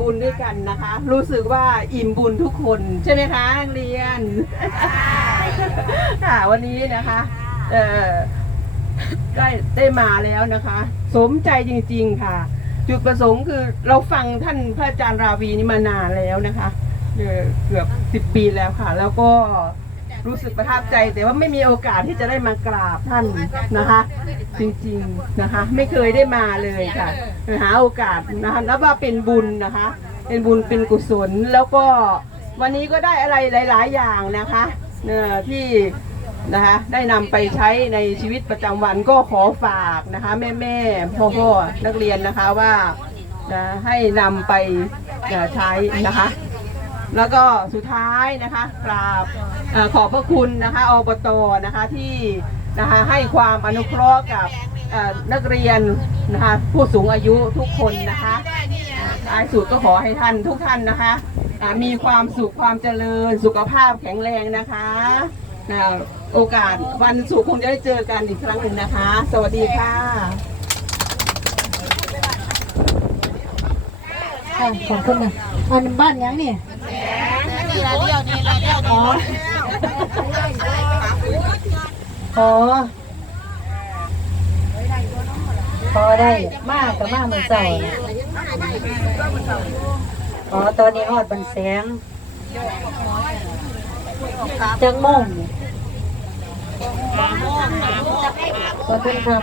บุญด้วยกันนะคะ รู้สึกว่าอิ่มบุญทุกคนใช่ไหมคะนักเรียนค่ะวันนี้นะคะเออได้ได้มาแล้วนะคะ สมใจจริง ๆค่ะ จุดประสงค์คือเราฟังท่านพระอาจารย์ราวีนี่มานานแล้วนะคะเกือบสิบปีแล้วค่ะ แล้วก็ รู้สึกประทับใจ แต่ว่าไม่มีโอกาสที่จะได้มากราบท่านนะคะ จริงๆนะคะ ไม่เคยได้มาเลยค่ะหาโอกาสนะคะนับว่าเป็นบุญนะคะ เป็นบุญเป็นกุศลแล้วก็วันนี้ก็ได้อะไรหลาย ๆ อย่างนะคะเอ่อที่นะคะได้นำไปใช้ในชีวิตประจำวันก็ขอฝากนะคะแม่แม่พ่อพ่อๆนักเรียนนะคะว่านะให้นำไปใช้นะคะ แล้วก็สุดท้ายนะคะกราบอขอบพระคุณนะคะอบตนะคะที่นะคะให้ความอนุเคราะห์กับนักเรียนนะคะผู้สูงอายุทุกคนนะคะท้ายสุดก็ขอให้ท่านทุกท่านนะคะมีความสุขความเจริญสุขภาพแข็งแรงนะคะโอกาสวันศุกร์คงจะได้เจอกันอีกครั้งหนึ่งนะคะ สวัสดีค่ะค่ะขอบคุณนะอันบ้านยังนี่ นี่ละเดียวนี่ละเดียวอ๋ออ๋อพอได้มากกับมากมือนเจ้าน่ะอ๋อตอนนี้ฮอดบันแสงจังโมงขอบคุณครับ